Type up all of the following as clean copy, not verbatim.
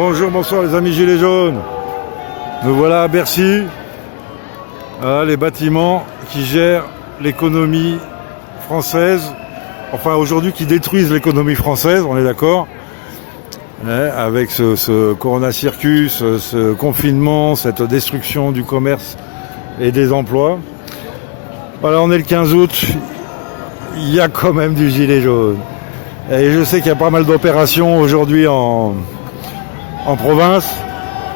Bonjour, bonsoir les amis gilets jaunes. Nous voilà à Bercy. Voilà les bâtiments qui gèrent l'économie française. Enfin aujourd'hui qui détruisent l'économie française, on est d'accord. Avec ce Corona Circus, ce confinement, cette destruction du commerce et des emplois. Voilà, on est le 15 août. Il y a quand même du gilet jaune. Et je sais qu'il y a pas mal d'opérations aujourd'hui en province.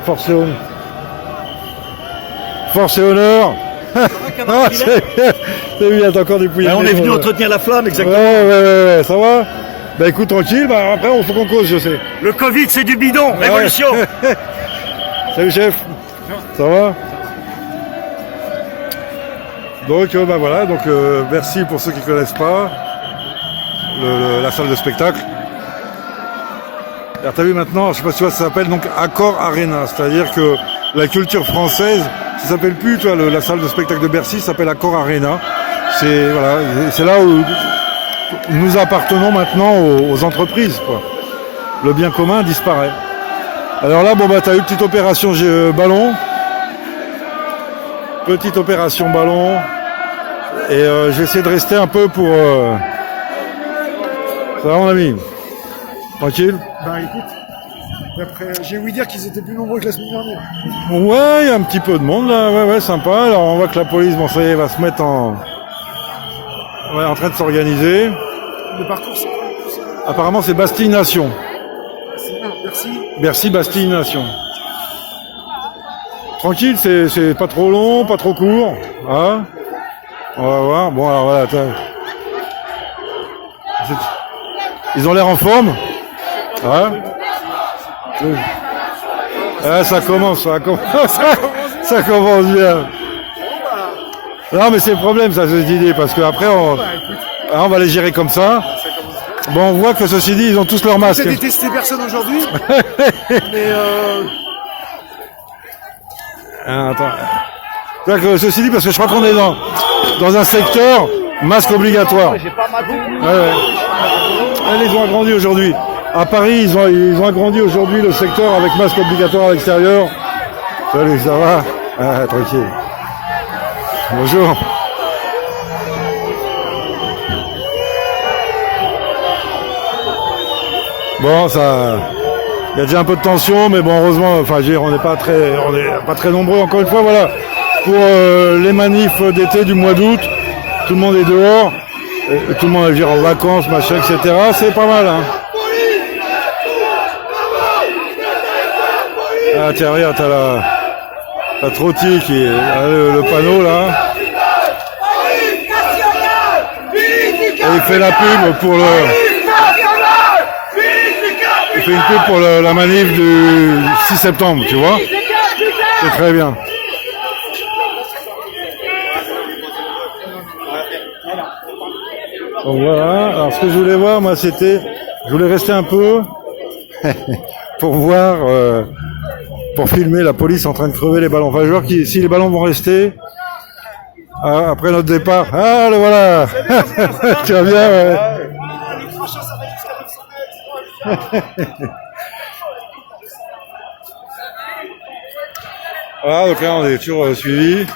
Force et honneur. Ah, c'est bien, t'as encore des pouilles. On est venu entretenir la flamme, exactement. Ouais, ça va. Bah écoute, tranquille, après on faut qu'on cause, je sais. Le Covid, c'est du bidon, révolution. Salut chef, ça va. Donc bah voilà, donc merci pour ceux qui connaissent pas la salle de spectacle. Alors t'as vu maintenant, je sais pas si tu vois, ça s'appelle donc Accor Arena, c'est-à-dire que la culture française, ça s'appelle plus, tu vois, la salle de spectacle de Bercy s'appelle Accor Arena. C'est voilà, c'est là où nous appartenons maintenant aux entreprises, quoi. Le bien commun disparaît. Alors là, bon bah t'as eu une petite opération ballon. Petite opération ballon. Et j'ai essayé de rester un peu pour... Ça va mon ami? Tranquille? Bah écoute, j'ai ouï dire qu'ils étaient plus nombreux que la semaine dernière. Ouais, il y a un petit peu de monde là, ouais, sympa. Alors on voit que la police, bon ça y est, va se mettre en train de s'organiser. Le parcours, c'est quoi? Apparemment c'est Bastille Nation. Merci. Bercy, Bastille Nation. Tranquille, c'est pas trop long, pas trop court. Hein, on va voir. Bon alors voilà, ils ont l'air en forme. Hein, ça commence bien. Non mais c'est le problème ça, cette idée, parce qu'après on va les gérer comme ça. Bon, on voit que ceci dit, ils ont tous leur masque. J'ai détesté personne aujourd'hui. Mais Attends. Donc, ceci dit, parce que je crois qu'on est dans un secteur masque obligatoire. Ouais. Ils ont agrandi aujourd'hui. À Paris, ils ont agrandi aujourd'hui le secteur avec masque obligatoire à l'extérieur. Salut, ça va? Ah, tranquille. Bonjour. Bon, ça, il y a déjà un peu de tension, mais bon, heureusement, enfin, on n'est pas très nombreux. Encore une fois, voilà, pour les manifs d'été du mois d'août, tout le monde est dehors, tout le monde est en vacances, machin, etc. C'est pas mal, hein. Ah tiens, regarde, t'as la trottie qui est le panneau là. Et il fait la pub pour il fait une pub pour la manif du 6 septembre, tu vois. C'est très bien. Donc voilà, alors ce que je voulais voir, moi, je voulais rester un peu pour voir, pour filmer la police en train de crever les ballons. Enfin, je vois que si les ballons vont rester, après notre départ, ah, le voilà. Tu vas bien, ouais. Voilà, donc là on est toujours suivi.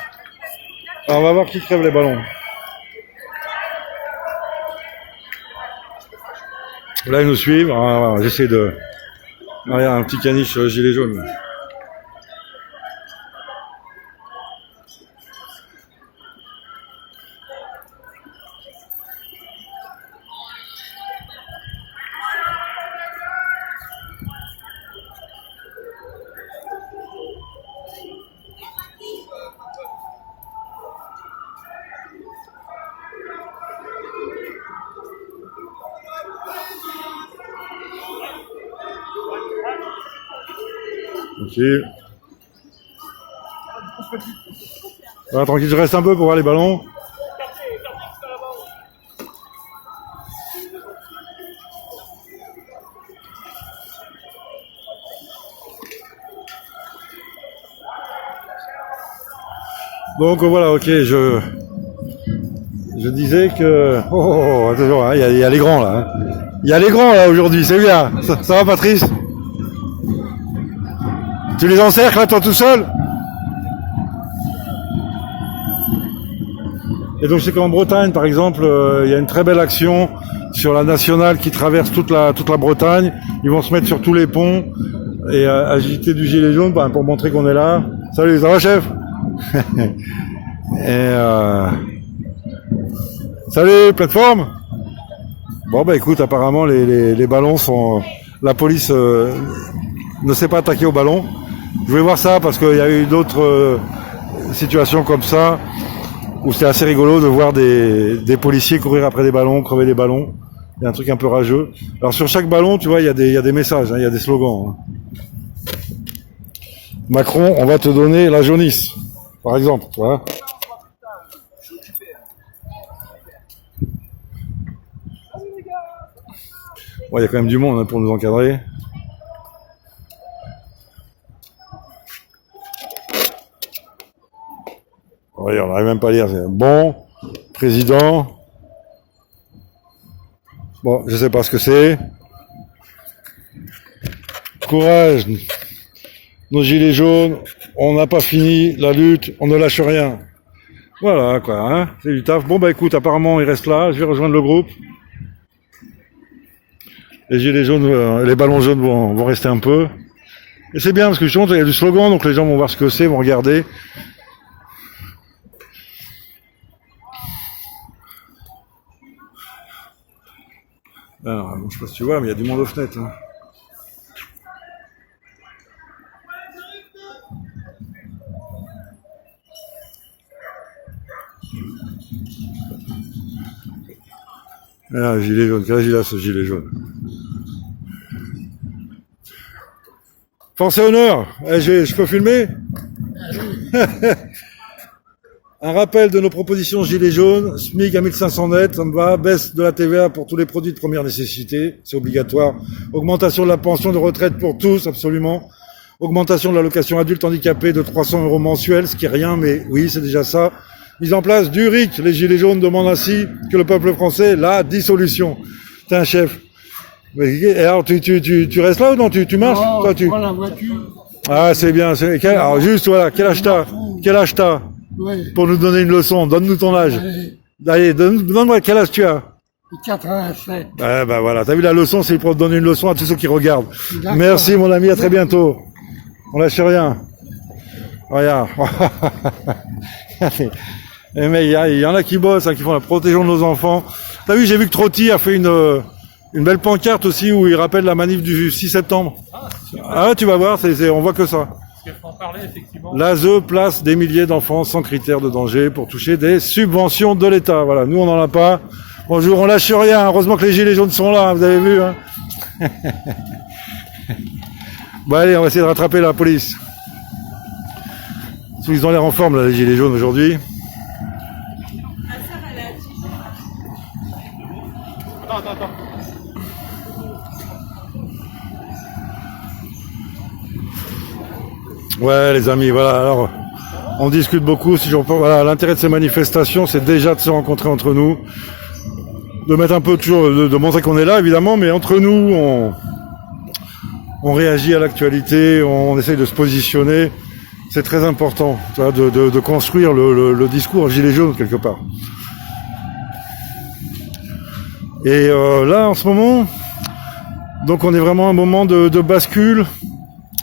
Alors, on va voir qui crève les ballons. Là ils nous suivent. Alors, j'essaie de... Il y a un petit caniche gilet jaune. Ok. Voilà, tranquille, je reste un peu pour voir les ballons. Donc voilà, ok, je disais que... Oh, attention, il y a les grands là. Il y a les grands là aujourd'hui, c'est bien. Ça va Patrice? Tu les encercles là, toi tout seul? Et donc c'est qu'en Bretagne, par exemple, il y a une très belle action sur la nationale qui traverse toute la Bretagne. Ils vont se mettre sur tous les ponts et agiter du gilet jaune pour montrer qu'on est là. Salut, ça va chef? Et salut, plateforme. Bon bah écoute, apparemment les ballons sont... La police ne s'est pas attaquée aux ballons. Je voulais voir ça parce qu'il y a eu d'autres situations comme ça où c'était assez rigolo de voir des policiers courir après des ballons, crever des ballons. Il y a un truc un peu rageux. Alors sur chaque ballon, tu vois, il y a des messages, hein, il y a des slogans. Hein. Macron, on va te donner la jaunisse, par exemple. Voilà. Bon, il y a quand même du monde hein, pour nous encadrer. Oui, on n'arrive même pas à lire. Bon, président. Bon, je sais pas ce que c'est. Courage. Nos gilets jaunes, on n'a pas fini la lutte, on ne lâche rien. Voilà, quoi, hein. C'est du taf. Bon, bah écoute, apparemment, il reste là. Je vais rejoindre le groupe. Les gilets jaunes, les ballons jaunes vont rester un peu. Et c'est bien parce que justement, il y a du slogan, donc les gens vont voir ce que c'est, vont regarder. Alors, je sais pas si tu vois, mais il y a du monde aux fenêtres. Hein. Ah, gilet jaune, quel âge il a ce gilet jaune? Force et honneur, je peux filmer? Un rappel de nos propositions gilets jaunes, SMIC à 1500 net, ça me va, baisse de la TVA pour tous les produits de première nécessité, c'est obligatoire, augmentation de la pension de retraite pour tous, absolument, augmentation de l'allocation adulte handicapé de 300 € mensuels, ce qui est rien, mais oui, c'est déjà ça. Mise en place du RIC, les gilets jaunes demandent ainsi que le peuple français la dissolution. T'es un chef. Et alors, tu restes là ou non, tu marches? Non, toi, je prends la voiture. Ah, c'est bien. Alors, juste, voilà, quel âge t'as? Quel âge t'as? Oui. Pour nous donner une leçon, donne-nous ton âge. Allez, donne-moi quel âge tu as? 87. Ah, bah voilà, t'as vu la leçon, c'est pour donner une leçon à tous ceux qui regardent. D'accord. Merci, mon ami, à très bientôt. On lâche rien. Regarde. Mais il y en a qui bossent, hein, qui font la protection de nos enfants. T'as vu, j'ai vu que Trotti a fait une belle pancarte aussi où il rappelle la manif du 6 septembre. Ah, tu vas voir, on voit que ça. L'ASE place des milliers d'enfants sans critères de danger pour toucher des subventions de l'État. Voilà, nous on n'en a pas. Bonjour, on lâche rien. Heureusement que les gilets jaunes sont là, vous avez vu. Hein. Bon allez, on va essayer de rattraper la police. Ils ont l'air en forme là, les gilets jaunes aujourd'hui. Attends. Ouais, les amis, voilà. Alors, on discute beaucoup. Voilà, l'intérêt de ces manifestations, c'est déjà de se rencontrer entre nous, de mettre un peu toujours, de montrer qu'on est là, évidemment, mais entre nous, on réagit à l'actualité, on essaye de se positionner. C'est très important, tu vois, de construire le discours gilet jaune quelque part. Et là, en ce moment, donc on est vraiment à un moment de bascule,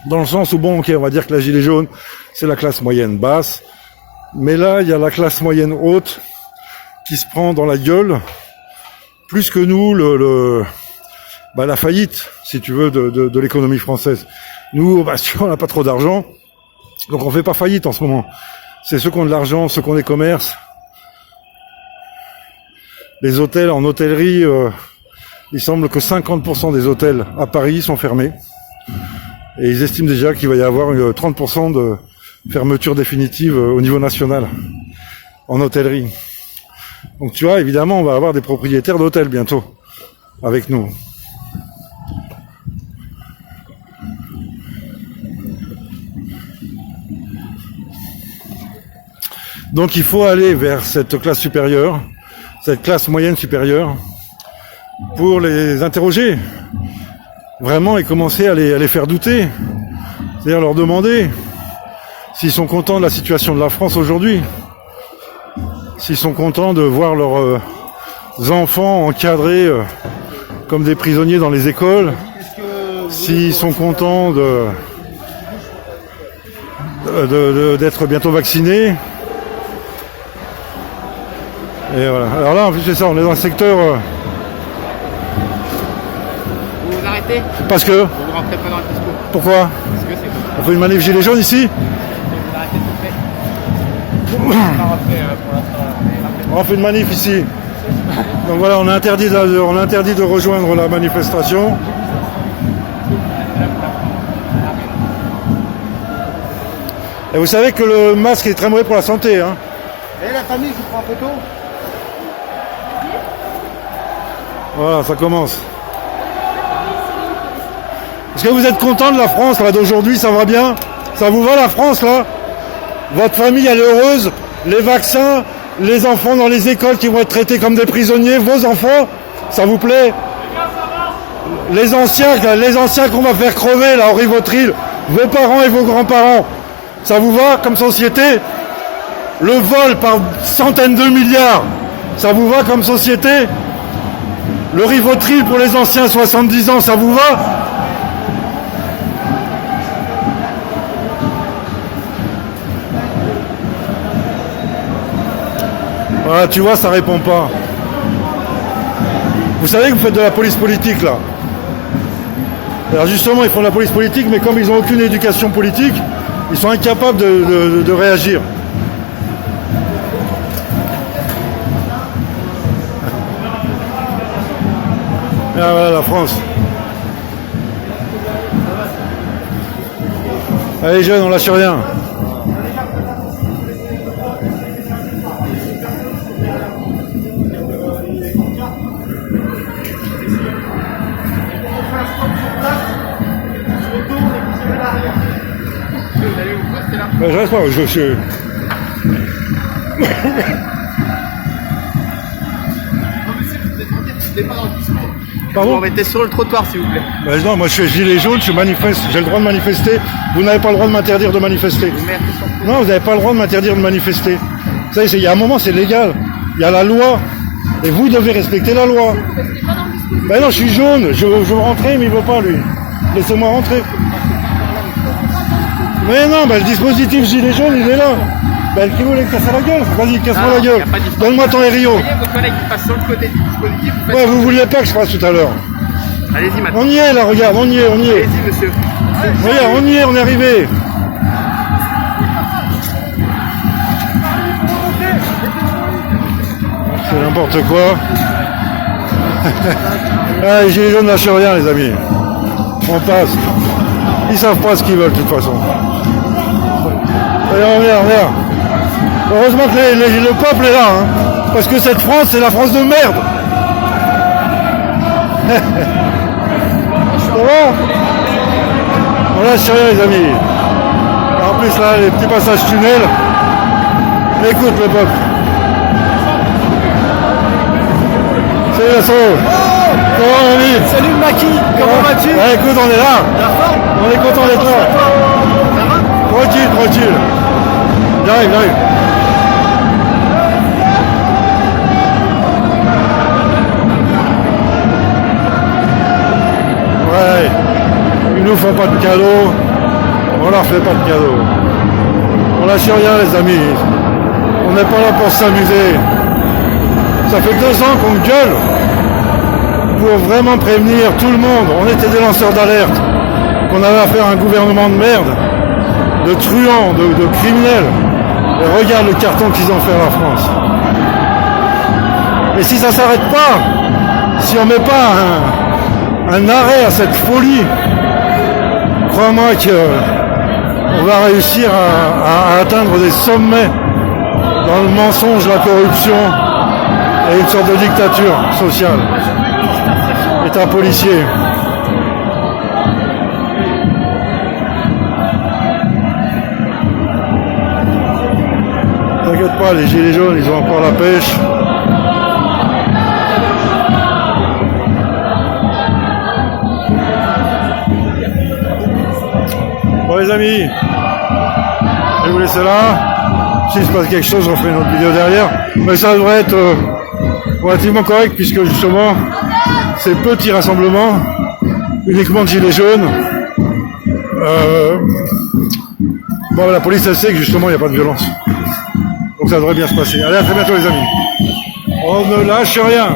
dans le sens où, bon, ok, on va dire que la gilet jaune, c'est la classe moyenne basse, mais là, il y a la classe moyenne haute qui se prend dans la gueule, plus que nous, la faillite, si tu veux, de l'économie française. Nous, on n'a pas trop d'argent, donc on fait pas faillite en ce moment. C'est ceux qui ont de l'argent, ceux qui ont des commerces. Les hôtels, en hôtellerie, il semble que 50% des hôtels à Paris sont fermés. Et ils estiment déjà qu'il va y avoir 30% de fermeture définitive au niveau national, en hôtellerie. Donc tu vois, évidemment, on va avoir des propriétaires d'hôtels bientôt, avec nous. Donc il faut aller vers cette classe supérieure, cette classe moyenne supérieure, pour les interroger, vraiment, et commencer à les faire douter. C'est-à-dire leur demander s'ils sont contents de la situation de la France aujourd'hui, s'ils sont contents de voir leurs enfants encadrés comme des prisonniers dans les écoles, s'ils sont contents d'être bientôt vaccinés. Et voilà. Alors là, en plus, c'est ça, on est dans un secteur... Vous vous arrêtez? Parce que... Vous vous rentrez pas dans le discours. Pourquoi? Parce que c'est comme ça. On fait une manif gilet jaune ici? Vous arrêtez tout de suite. On va rentrer pour l'instant. On fait une manif ici. Donc voilà, on a interdit de rejoindre la manifestation. Et vous savez que le masque est très mauvais pour la santé, hein. Et la famille, je vous prends en photo. Voilà, ça commence. Est-ce que vous êtes content de la France, là, d'aujourd'hui? Ça va bien? Ça vous va, la France, là? Votre famille, elle est heureuse? Les vaccins, les enfants dans les écoles qui vont être traités comme des prisonniers, vos enfants, ça vous plaît? Les anciens qu'on va faire crever, là, au Rivotril, vos parents et vos grands-parents, ça vous va comme société? Le vol par centaines de milliards, ça vous va comme société? Le Rivotril pour les anciens 70 ans, ça vous va? Voilà, tu vois, ça répond pas. Vous savez que vous faites de la police politique, là. Alors justement, ils font de la police politique, mais comme ils n'ont aucune éducation politique, ils sont incapables de réagir. Ah voilà la France. Allez jeunes, on lâche rien. Je reste pas, Pardon? Vous mettez sur le trottoir, s'il vous plaît. Ben non, moi je suis gilet jaune, je manifeste, j'ai le droit de manifester. Vous n'avez pas le droit de m'interdire de manifester. Vous mettez sur le Non, vous n'avez pas le droit de m'interdire de manifester. Vous savez, il y a un moment, c'est légal. Il y a la loi. Et vous devez respecter la loi. Ben non, je suis jaune. Je veux rentrer, mais il ne veut pas, lui. Laissez-moi rentrer. Mais non, ben le dispositif gilet jaune, il est là. Ben qui voulait casser la gueule? Vas-y, casse-moi la gueule. Donne-moi ton RIO. Vous voyez votre collègue qui passe sur le côté du dispositif. Vous faites Ouais, vous vouliez pas que je fasse tout à l'heure. Allez-y maintenant. On y est, là, regarde, on y est. Allez-y, monsieur. Regarde, on y est, on est arrivé. C'est n'importe quoi. Ah, les gilets jaunes lâchent rien, les amis. On passe. Ils savent pas ce qu'ils veulent, de toute façon. Allez, regarde. Heureusement que le peuple est là, hein. Parce que cette France, c'est la France de merde. Ça va? On lâche rien, les amis. En plus, là, les petits passages tunnels. Écoute, le peuple. Salut, Lasso. Comment, mon ami? Salut Maki, comment vas-tu? Ouais, écoute, on est là. On est content d'être là. Tranquille. J'arrive. Ouais, ils nous font pas de cadeaux, on leur fait pas de cadeaux. On lâche rien, les amis. On n'est pas là pour s'amuser. Ça fait 2 ans qu'on gueule pour vraiment prévenir tout le monde. On était des lanceurs d'alerte, qu'on avait affaire à un gouvernement de merde, de truands, de criminels. Et regarde le carton qu'ils ont fait à la France. Et si ça s'arrête pas, si on met pas un arrêt à cette folie, crois-moi qu'on va réussir à atteindre des sommets dans le mensonge, la corruption et une sorte de dictature sociale. État policier. T'inquiète pas, les gilets jaunes, ils ont encore la pêche. Bon les amis, je vais vous laisser là. S'il se passe quelque chose, on fait une autre vidéo derrière. Mais ça devrait être relativement correct puisque justement, c'est petit rassemblement, uniquement de gilets jaunes. Bon, la police elle sait que justement il n'y a pas de violence. Donc ça devrait bien se passer. Allez, à très bientôt les amis. On ne lâche rien.